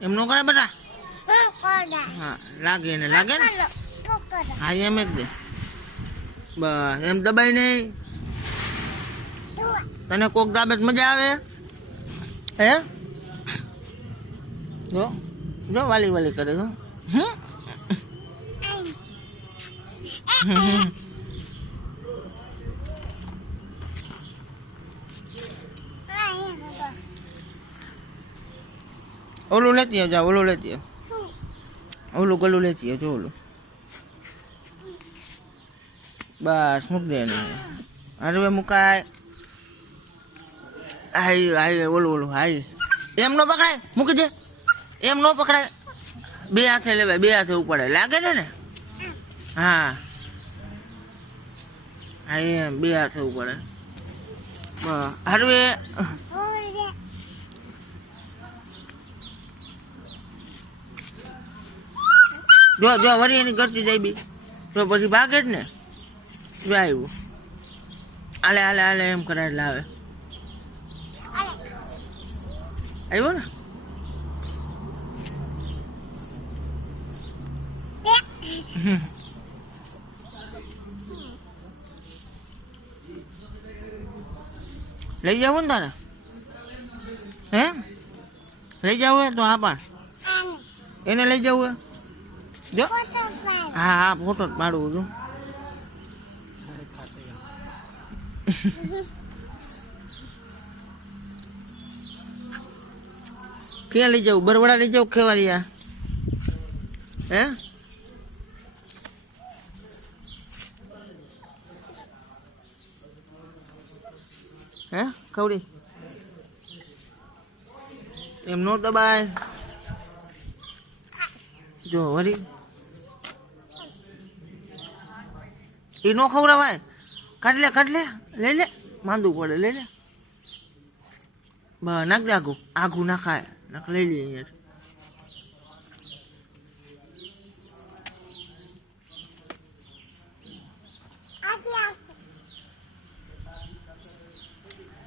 એમ નો કરે બેટા. કોડા હા લાગે ને કોડા હા એમ જ દે બસ એમ દબાઈ નહીં. તને કોક દાબે તો મજા આવે હે જો જો વાલી વાલી કરે જો ઓલું લેતી આવજા ઓલું લેતી આવ ઓલું ગલું લેતી આવજો ઓલું બસ મૂક દે ને હવે મુકાય હાઈ હાઈ ઓલું ઓલું હાઈ એમ નો પકડાય મૂકી દે એમ નો પકડાય બે હાથે લેવાય બે હાથે ઉપાડે લાગે ને હા હા એમ બે હાથે ઉપાડે હરવે જો જો વરી એની ઘરથી જાય બી તો પછી ભાગે જ ને જો આવ્યું હાલે હાલે હાલે એમ કરે એટલે આવે આવ્યો ને લઈ જાવ ને તારે હે લઈ જાવ તો હા પણ એને લઈ જવું જો હા હા ફોટો જ પાડવું છું ક્યાં લઈ જાવ બરવડા લઈ જાવ ખેવારિયા હે હે કવડી એમ નો દબાય જો વરી એ નો ખવડાવાય કાઢ લે લઈ લે માંદું પડે લઈ લે બસ નાખ દે આઘું આઘું નાખાય નાખ લઈ લે અહીંયા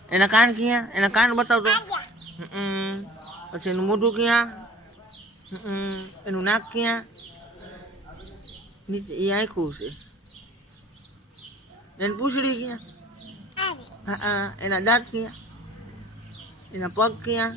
એના કાન ક્યાં એના કાન બતાવતો પછી એનું મોઢું ક્યાં એનું નાક ક્યાં નીચે એ આખું છે એની પૂંછડી ક્યાં હા એના દાંત ક્યાં એના પગ ક્યાં